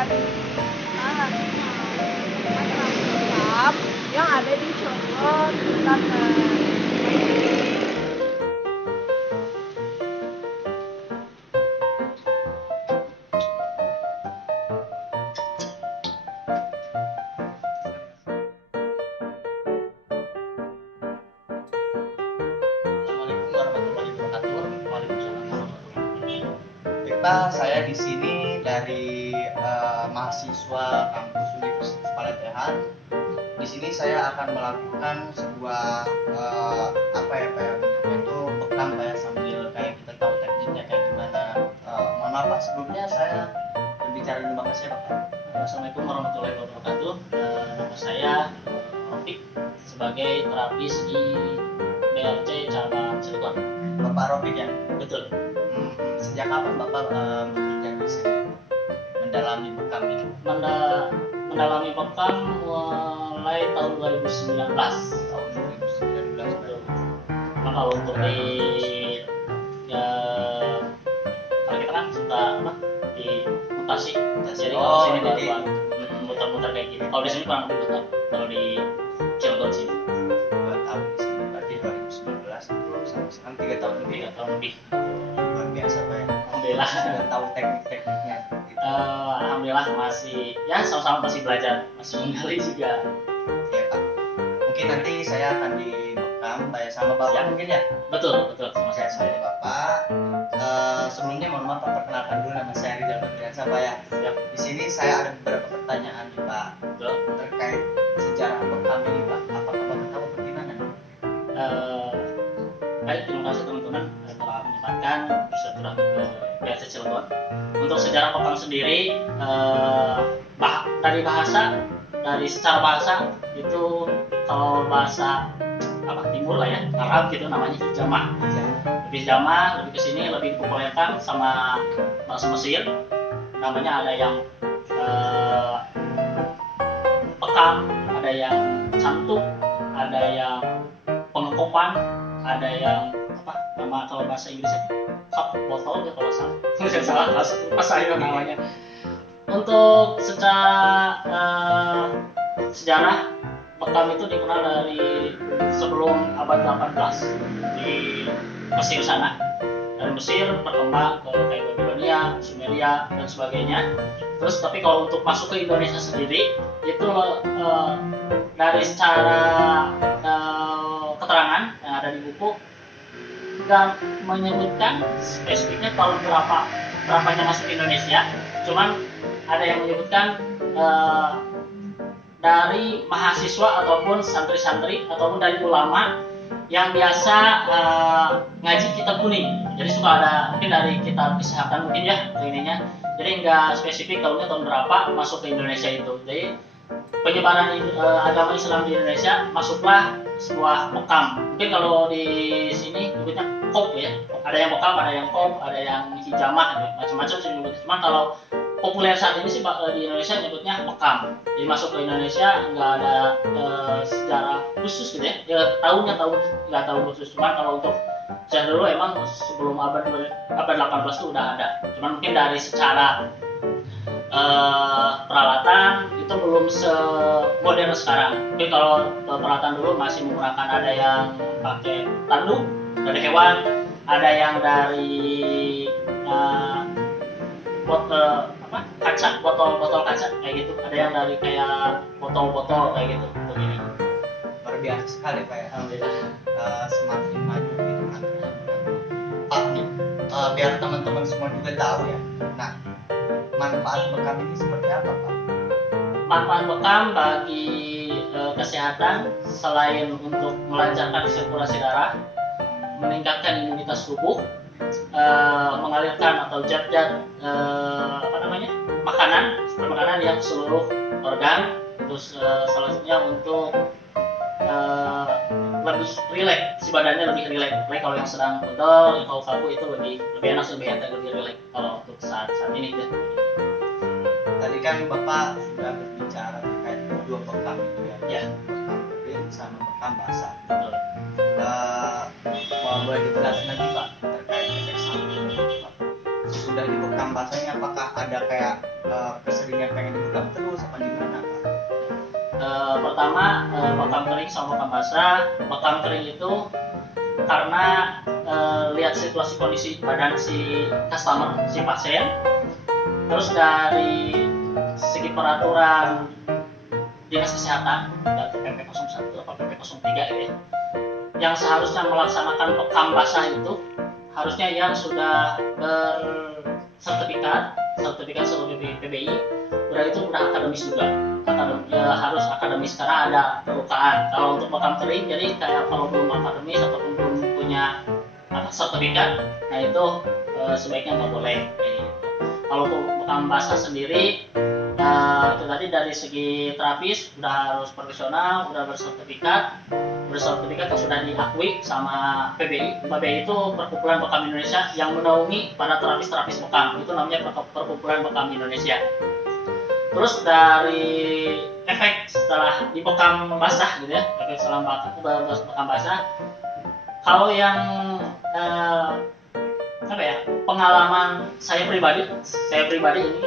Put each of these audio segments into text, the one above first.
hari ini kita lagi mau makam yang ada di Solo, Banten. Assalamualaikum warahmatullahi wabarakatuh. Waalaikumsalam warahmatullahi wabarakatuh. Baik Pak, saya di sini dari mahasiswa kampus Universitas Palatehan. Di sini saya akan melakukan sebuah apa ya Pak, itu bekam Pak ya, sambil kayak kita tahu tekniknya kayak gimana. Mohon maaf Pak, sebelumnya saya berbicara dulu, makasih ya Pak. Assalamualaikum warahmatullahi wabarakatuh. Nama saya Rofik sebagai terapis di BRC cabang Cilegon. Bapak Rofik ya? Betul. Sejak kapan Bapak bekerja di sini? Mendalami bekam ini? Mendalami bekam mulai tahun 2019. Tahun 2019. Betul. Nah, kalau untuk di kalau kita kan suka di mutasi. Jadi kalau sini jadi muter-muter kayak gini. Kalau di sini kurang lebih betul. Kalau di Cilegon sini 2 tahun di sini, berarti 2019 itu sampai sekarang 3 tahun lebih. 3 tahun lebih. Luar biasa Pak ya. Alhamdulillah. Sudah tahu teknik-tekniknya gitu. Alhamdulillah masih ya sama-sama masih belajar, masih menggali juga. Ya Pak, mungkin nanti saya akan dibekam Pak ya, sama Bapak Siap. mungkin ya. Betul sama Saya saya. Bapak. Sebelumnya mohon maaf Pak, perkenalkan dulu, nama saya Rizal Nurdiansyah Pak ya. Siap. Di sini saya ada beberapa pertanyaan nih Pak Betul. terkait sejarah bekam ini Pak. Apakah Bapak tahu bagaimana? Baik, terima kasih teman-teman telah menyempatkan bersilaturahmi ke BRC Cilegon. Untuk sejarah bekam sendiri, dari secara bahasa itu kalau bahasa timur lah ya, Arab gitu namanya hijamah. Lebih hijamah, lebih kesini lebih dipopulerkan sama bahasa Mesir. Namanya ada yang bekam, ada yang cantuk, ada yang pengekopan, ada yang nama kalau bahasa Inggrisnya cup botol ya kalau salah. Saya salah pas saya namanya. Untuk secara sejarah bekam itu dikenal dari sebelum abad 18 di Mesir sana. Dari Mesir berkembang ke kayak Babilonia, Sumeria dan sebagainya. Terus tapi kalau untuk masuk ke Indonesia sendiri itu dari secara keterangan yang ada di buku nggak menyebutkan spesifiknya tahun berapanya masuk ke Indonesia, cuman ada yang menyebutkan dari mahasiswa ataupun santri-santri ataupun dari ulama yang biasa ngaji kitab kuning. Jadi suka ada mungkin dari kitab kesehatan mungkin ya ininya. Jadi nggak spesifik tahun berapa masuk ke Indonesia itu. Jadi penyebaran agama Islam di Indonesia masuklah sebuah bekam. Mungkin kalau di sini nyebutnya kop ya. Ada yang bekam, ada yang kop, ada yang hijamah, macam-macam sih nyebutnya. Cuman kalau populer saat ini sih di Indonesia nyebutnya bekam. Jadi masuk ke Indonesia nggak ada sejarah khusus gitu ya. Tahunnya nggak tahu khusus. Cuman kalau untuk sejak dulu emang sebelum abad 18 itu udah ada. Cuman mungkin dari secara peralatan itu belum semodern sekarang. Tapi kalau peralatan dulu masih menggunakan ada yang pakai tanduk dari hewan, ada yang dari botol kaca kayak gitu, ada yang dari kayak botol kayak gitu begini. Luar biasa sekali Pak ya. Alhamdulillah. Semakin maju gitu kan. Pak nih, biar teman-teman semua juga tahu ya. Nah, manfaat bekam ini seperti apa Pak? Manfaat bekam bagi kesehatan selain untuk melancarkan sirkulasi darah, meningkatkan imunitas tubuh, mengalirkan atau zat-zat makanan yang seluruh organ. Terus salah satunya untuk lebih rileks, si badannya lebih rileks. Baik kalau yang sedang pegel, kalau kaku itu lebih enak, lebih enteng, lebih rileks kalau untuk saat ini ya. Tadi kan Bapak sudah berbicara terkait dua bekam itu ya. Ya. Bekam kering sama bekam basah. Betul. Boleh dijelasin lagi Pak terkait efek samping Pak? Sudah di bekam basah ini apakah ada ada kayak keseringan pengen diulang terus apa gimana Pak? Pertama, bekam kering sama bekam basah. Bekam kering itu karena lihat situasi kondisi badan si customer, si pasien. Terus dari segi peraturan dinas kesehatan dari PP 01 atau PP 03 gitu ya, yang seharusnya melaksanakan bekam basah itu harusnya yang sudah bersertifikat seluruh PBI, udah itu udah akademis juga. Ya, harus akademis karena ada perlukaan. Kalau untuk bekam kering, jadi kayak kalau belum akademis ataupun belum punya sertifikat, nah itu sebaiknya nggak boleh. Kalau untuk bekam basah sendiri, itu tadi dari segi terapis udah harus profesional, udah bersertifikat yang sudah diakui sama PBI. PBI itu Perkumpulan Bekam Indonesia yang menaungi para terapis bekam. Itu namanya Perkumpulan Bekam Indonesia. Terus dari efek setelah di bekam basah gitu ya, efek setelah bekam basah, kalau yang pengalaman saya pribadi ini,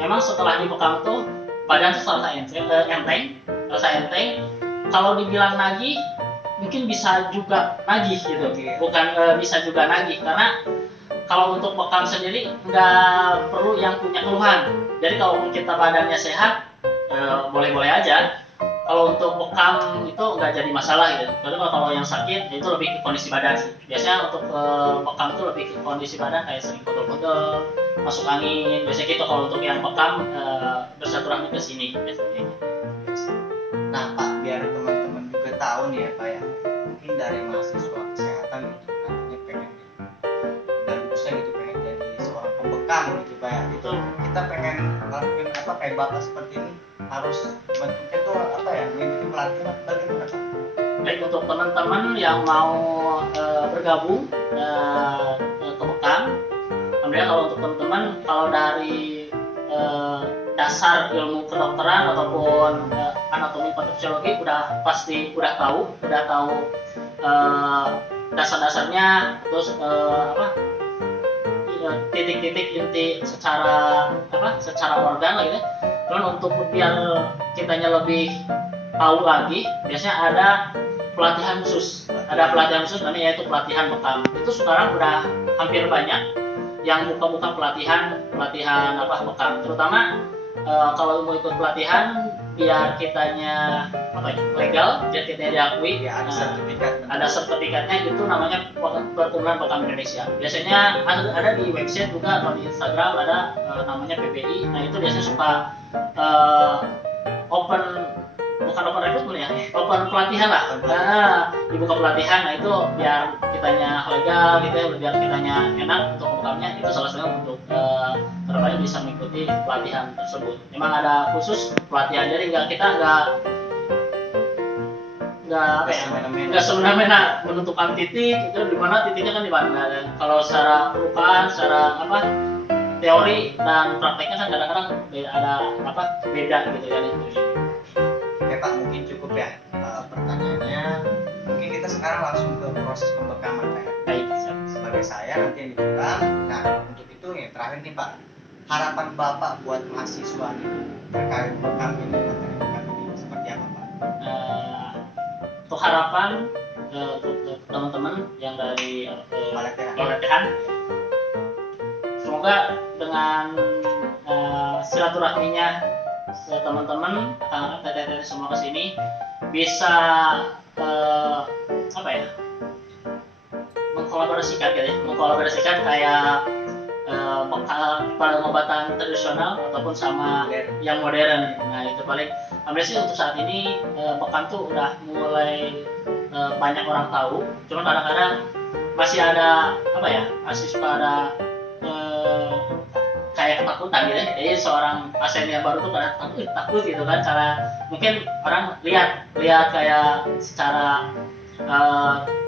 memang setelah di bekam tuh badan tuh terasa enteng. Kalau dibilang nagih, mungkin bisa juga nagih gitu, bukan bisa juga nagih, karena kalau untuk bekam sendiri nggak perlu yang punya keluhan. Jadi kalau kita badannya sehat, boleh-boleh aja. Kalau untuk bekam itu nggak jadi masalah gitu. Tapi kalau yang sakit itu lebih ke kondisi badan sih. Biasanya untuk bekam itu lebih ke kondisi badan, kayak sering pegel-pegel, masuk angin. Biasanya gitu kalau untuk yang bekam bersilaturahmi ke sini biasanya. Nah Pak, biar teman-teman juga tahu nih ya Pak ya, mungkin dari mahasiswa kesehatan gitu nantinya pengen dan lulusnya gitu pengen jadi seorang pembekam gitu Pak ya, itu kita pengen ngelakuin apa kayak Bapak seperti ini harus bentuknya tuh apa ya, mengikuti pelatihan bagaimana Pak? Baik, untuk teman-teman yang mau bergabung ke bekam, kemudian kalau untuk teman-teman kalau dari dasar ilmu kedokteran ataupun anatomi patofisiologi udah tahu dasar-dasarnya, terus titik-titik inti secara organ lah gitu. Cuman untuk biar kitanya lebih tahu lagi, biasanya ada pelatihan khusus namanya, yaitu pelatihan bekam. Itu sekarang udah hampir banyak yang buka pelatihan bekam, terutama kalau mau ikut pelatihan biar kitanya legal, biar kitanya diakui, Ya, ada sertifikatnya, itu namanya Perkumpulan Bekam Indonesia. Biasanya ada di website juga atau di Instagram ada namanya PBI. Nah itu biasanya suka open recruitment ya, open pelatihan lah. Dibuka pelatihan, nah itu biar kitanya legal gitu ya, biar kitanya enak untuk bekamnya. Itu salah satunya untuk terbaik bisa mengikuti pelatihan tersebut. Memang ada khusus pelatihan, jadi kita nggak semena-mena menentukan titik itu di mana, titiknya kan di mana. Kalau secara pelukaan, secara teori dan prakteknya kan kadang-kadang beda gitu kan. Oke Pak, mungkin cukup ya pertanyaannya. Mungkin kita sekarang langsung ke proses pembekaman Pak. Baik, sebagai saya nanti yang dibekam. Nah untuk itu yang terakhir nih Pak, harapan Bapak buat mahasiswa nih terkait bekam ini, materi bekam ini seperti apa Pak? Untuk harapan untuk teman-teman yang dari pelatihan, semoga dengan silaturahminya teman-teman teteh-teteh semua kesini bisa mengkolaborasikan kayak pengobatan tradisional ataupun sama yang modern. Nah itu paling hampir sih untuk saat ini bekam tuh udah mulai banyak orang tahu. Cuma kadang-kadang masih ada masih suka ada kayak ketakutan gitu ya. Jadi seorang pasien yang baru tuh pada takut gitu kan, karena mungkin orang lihat kayak secara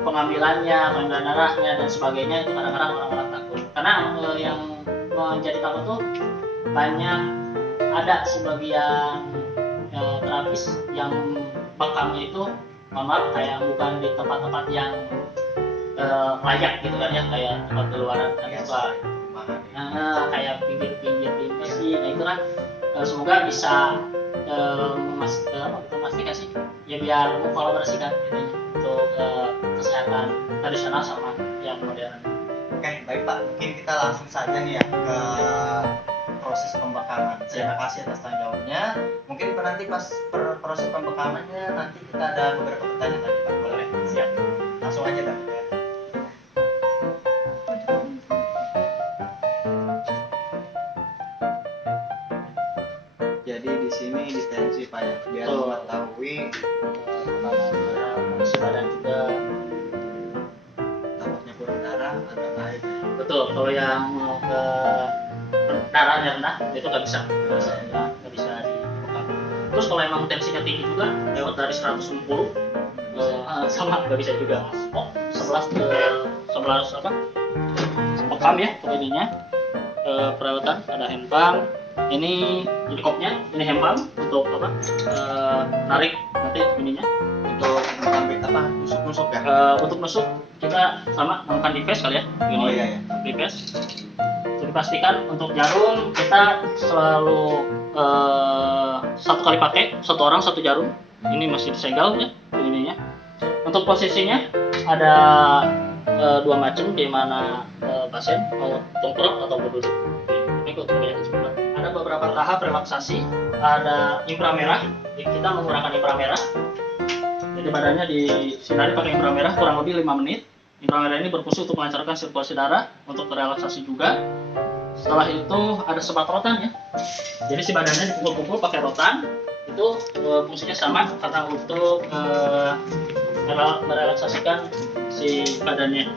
pengambilan darahnya dan sebagainya, itu kadang-kadang orang-orang takut. Karena yang menjadi takut tuh banyak, ada sebagian terapis yang bekamnya itu kayak bukan di tempat-tempat yang layak gitu kan ya, kayak tempat di luaran kan, suka permasalahan. Kayak pinggir-pinggir ini sih. Nah itu kan semoga bisa memastikan sih ya biar mengkolaborasikan gitu ya, untuk kesehatan tradisional sama yang modern. Oke, baik Pak. Mungkin kita langsung saja nih ya ke proses pembekaman. Terima kasih atas tanggung jawabnya. Mungkin nanti pas proses pembekamannya nanti kita ada beberapa pertanyaan lagi Pak. Boleh? Siap. Langsung aja Pak. Jadi di sini distensi Pak ya, biar Betul. mengetahui Kondisi badan juga. takutnya kurang darah agak baik. Betul, kalau yang mau ke darahnya rendah itu nggak bisa nggak bisa dibekam. Terus kalau emang tensinya tinggi juga lewat dari 160 sama nggak bisa juga. 11 ke 11 apa? Bekam ya untuk ininya. Perawatan ada hempang. Ini jadi kopnya, ini hempang untuk apa? Narik nanti ininya untuk Ambil apa? Nusuk-nusuk ya? untuk nusuk kita sama menggunakan device kali ya. Ini Oh iya ya. device. Jadi pastikan untuk jarum kita selalu satu kali pakai, satu orang satu jarum. Ini masih disegel ya ininya. Untuk posisinya ada dua macam, di mana pasien mau jongkok atau berduduk. Ini untuk kebanyakan sebelah. Ada beberapa tahap relaksasi. Ada inframerah. Kita menggunakan inframerah. Jadi badannya disinari pakai inframerah kurang lebih 5 menit. Inframerah ini berfungsi untuk melancarkan sirkulasi darah, untuk relaksasi juga. Setelah itu ada sebat rotan ya. Jadi si badannya dipukul-pukul pakai rotan. Itu fungsinya sama karena untuk merelaksasikan si badannya.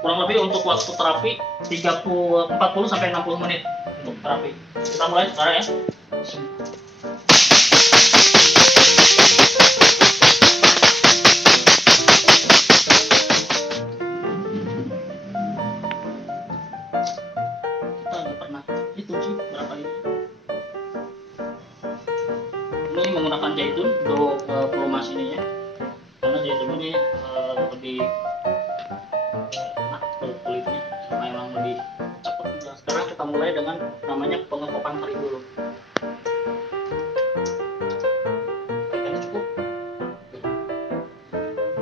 Kurang lebih untuk waktu terapi 40 sampai 60 menit untuk terapi. Kita mulai sekarang ya. Kita nggak pernah itu sih berapa ini. Ini menggunakan zaitun untuk pelumas ini ya. Karena zaitun ini lebih enak untuk kulitnya, sama emang lebih cepat juga. Sekarang kita mulai dengan namanya pengekopan tarik dulu. Kayaknya cukup.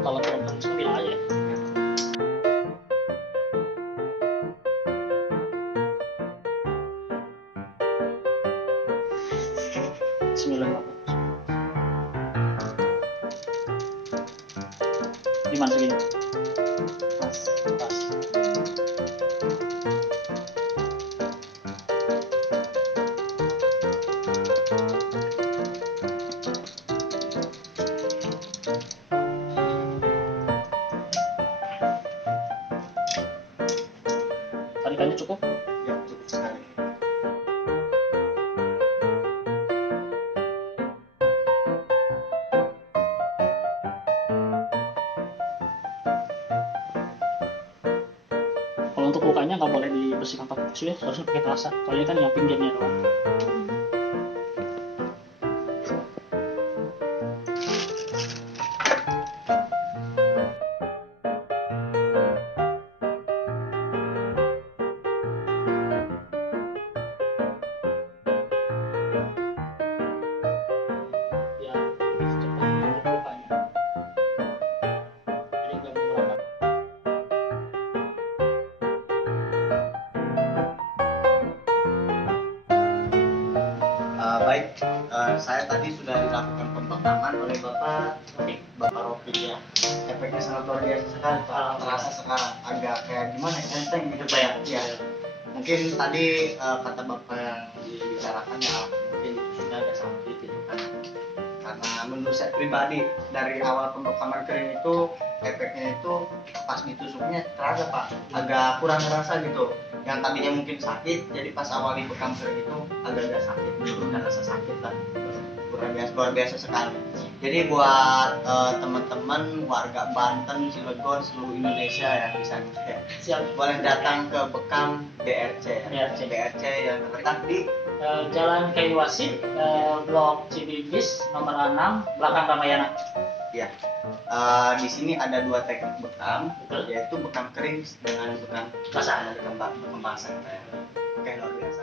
Kalau kurang bilang aja. Bismillahirrahmanirrahim. Gimana segini? Pas. Tarikannya cukup? Ya, cukup sekali. Kalau untuk lukanya nggak boleh dibersihkan pakai tisu ya, harusnya pakai kerasa. Soalnya kan yang pinggirnya doang. Ya, lebih cepat untuk lukanya. Jadi nggak menggunakan. Baik, saya tadi sudah dilakukan pembekaman oleh Bapak Rofi ya. Efeknya sangat luar biasa sekali Pak. Terasa sekarang agak kayak gimana ya, enteng gitu Pak ya. Iya. Mungkin tadi kata Bapak yang dibicarakan ya mungkin itu sudah agak sakit gitu kan. Karena menurut saya pribadi dari awal pembekaman kering itu efeknya itu pas ditusuknya terasa Pak, agak kurang terasa gitu. Yang tadinya mungkin sakit, jadi pas awal dibekam kering itu agak sakit, nggak rasa sakit lah. Luar biasa sekali. Jadi buat teman-teman warga Banten, Cilegon, seluruh Indonesia ya bisa ya. Siap. Boleh datang ke Bekam DRC. DRC. DRC yang terletak di Jalan Kayu Wasit, Blok Cibibis nomor 6, belakang Ramayana. Ya, di sini ada 2 teknik bekam, Betul. yaitu bekam kering dengan bekam Basah. bekam basah. Oke, luar biasa.